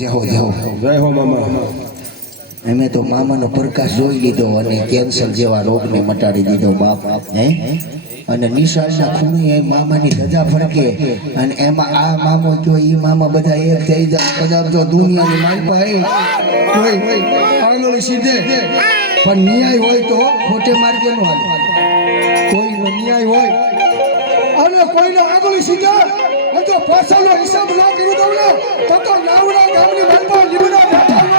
જય હો જય હો જય હો મામા. અમે તો મામાનો પ્રકાશ જોઈ લીધો અને કેન્સર જેવા રોગને મટાડી દીધો બાપ. હે? અને નિશાળના ખૂણે એ મામાની ધજા ફરકે અને એમાં આ મામો જો એ મામા બધા એક થઈ જાય. કદાચ તો દુનિયાની માલપા હોય આંગળી સીધે. પણ ન્યાય હોય તો ખોટે માર્ગે નો હાલે. કોઈનો ન્યાય હોય. અને કોઈનો આગળ સીધા. અને જો પાછળનો હિસાબ ના કરી દઉં ને તો તો નાવડા ગામની માલપા લીમડા બેઠા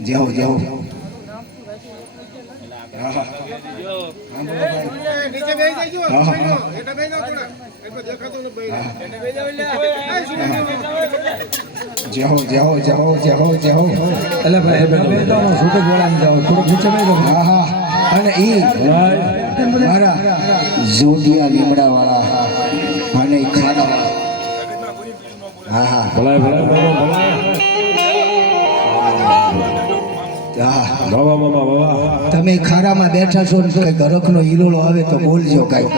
જાઓ જાઓ જજો એટલે બેસી જાઓ થોડા એટલે ભાઈ બે તો છૂટક જાઓ થોડુંક નીચે બેસો હા હા. અને એ મારા જોડિયા લીમડા વાળા અને હા હા. ભલાય ભલાય મામા ભલાય. હા બાબા મામા બાબા તમે ખારામાં બેઠા છો ને કઈ ગરખનો હિલોળો આવે તો બોલજો કાંઈ.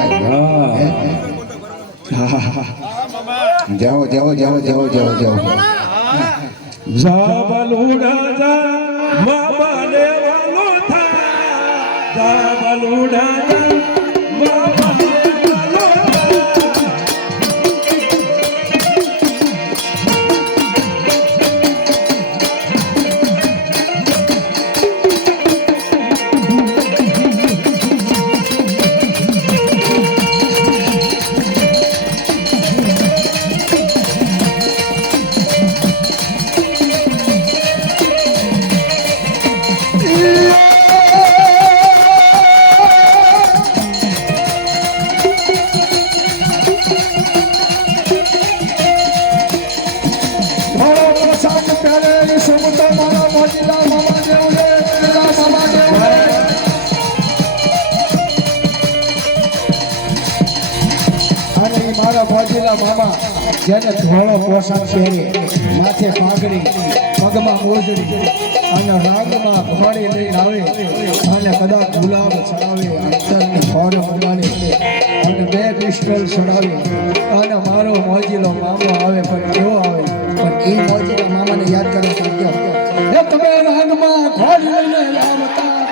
હા. જાઓ જાઓ જાઓ જાઓ જાઓ જાઓ. જાબલુડા જા થા. જાબલુડા અને મારા મોજીલા મામા જેને ધોળો પોશાક પહેરી, માથે પાઘડી, પગમાં મોજડી અને રાગમાં ઘોડી લઈને આવે, અને કદાચ ગુલાબ ચડાવે, અંતરની ફોડ મંગાડી અને બે પિસ્ટલ ચડાવે, અને મારો મોજીલો મામો આવે, પણ કેવો આવે, પણ એ મોજીના મામાને યાદ કરે તો તમે રાગમાં ઘોડી લઈને આવતા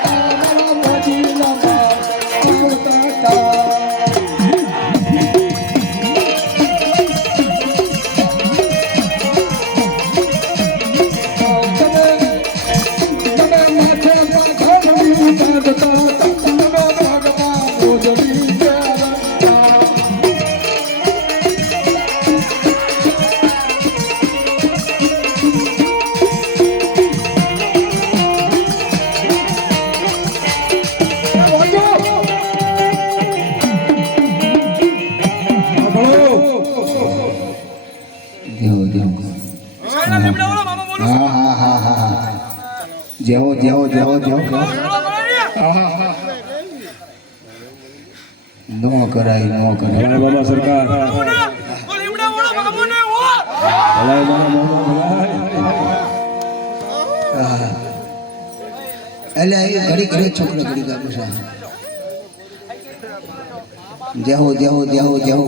હા હા હા હા હા. જેવો જેવો જેવો જેવો નો કરાય નો કરાય. બાબા સરકાર. એટલે એ ઘડી ઘડી છોકરો ઘડી ગામ છે. જેવો જેવો જેવો જેવો.